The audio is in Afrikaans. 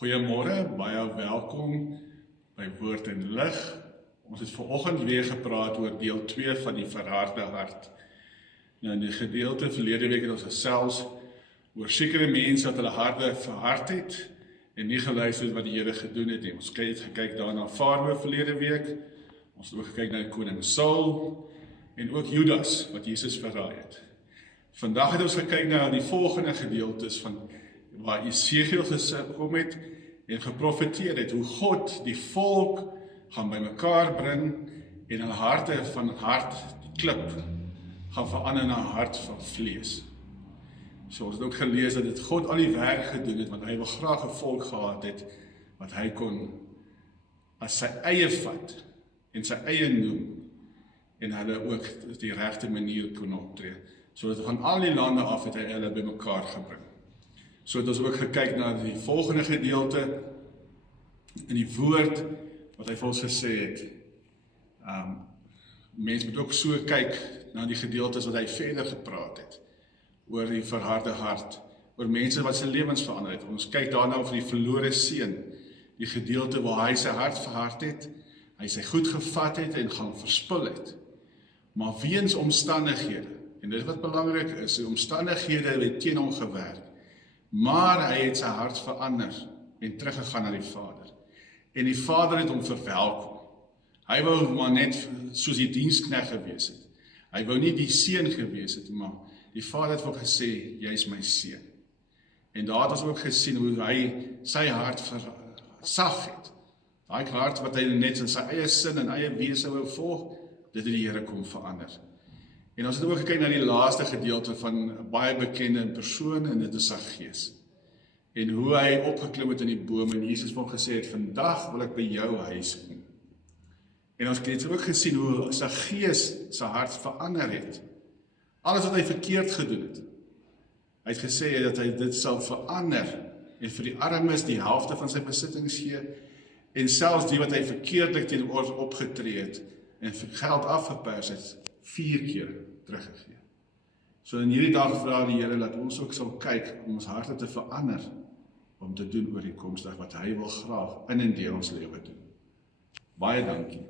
Goeiemôre, baie welkom by Woord en Lig. Ons het vanoggend weer gepraat oor deel 2 van die verharde hart. Nou in die gedeelte verlede week het ons gesels oor sekere mense wat hulle harte verhard het en nie geluister het wat die Here gedoen het nie. Ons het gekyk daarna Farao verlede week. Ons het ook gekyk na koning Saul en ook Judas wat Jesus verraai het. Vandag het ons gekyk na die volgende gedeeltes van waar Esegiel gekom het en geprofeteer het, hoe God die volk gaan bymekaar bring en hulle harte van hart, die klip, gaan verander na 'n hart van vlees. So ons het ook gelees dat dit God al die werk gedoen het, want hy wil graag 'n volk gehad het, wat hy kon as sy eie vat en sy eie noem, en hulle ook die regte manier kon optree. So dat van al die lande af het hy hulle bymekaar gebring. So het ons ook gekyk na die volgende gedeelte in die woord wat hy vir ons gesê het. Mens moet ook so kyk na die gedeeltes wat hy verder gepraat het oor die verharde hart, oor mense wat sy lewens verander het. Ons kyk daarna oor die verlore seun, die gedeelte waar hy sy hart verhard het, hy sy goed gevat het en gaan verspil het. Maar weens omstandighede, en dit wat belangrik is, die omstandighede het teen hom gewerk, maar hy het sy hart verander en teruggegaan na die Vader. En die Vader het hom verwelkom. Hy wou maar net soos die diensknegt gewees het. Hy wou nie die seun gewees het, maar die Vader het ook gesê, jy is my seun. En daar het ons ook gesien hoe hy sy hart versag het. Daai hart wat hy net in sy eie sin en eie wese wou volg, dit het die Here kom verander. En ons het ook gekyk na die laaste gedeelte van 'n baie bekende persoon, en dit is Saggeus. En hoe hy opgeklim het in die boom, en Jesus het hom gesê het, vandag wil ek by jou huis kom. En ons het ook gesien hoe Saggeus sy hart verander het. Alles wat hy verkeerd gedoen het. Hy het gesê dat hy dit sal verander, en vir die armes die helfte van sy besittings gee, en selfs die wat hy verkeerdelik teenoor opgetree het, en geld afgepers het, 4 keer teruggegee. So in hierdie dag vra die Here dat ons ook sal kyk om ons harte te verander, om te doen ooreenkomstig wat hy wil graag in en deur ons lewe doen. Baie dankie.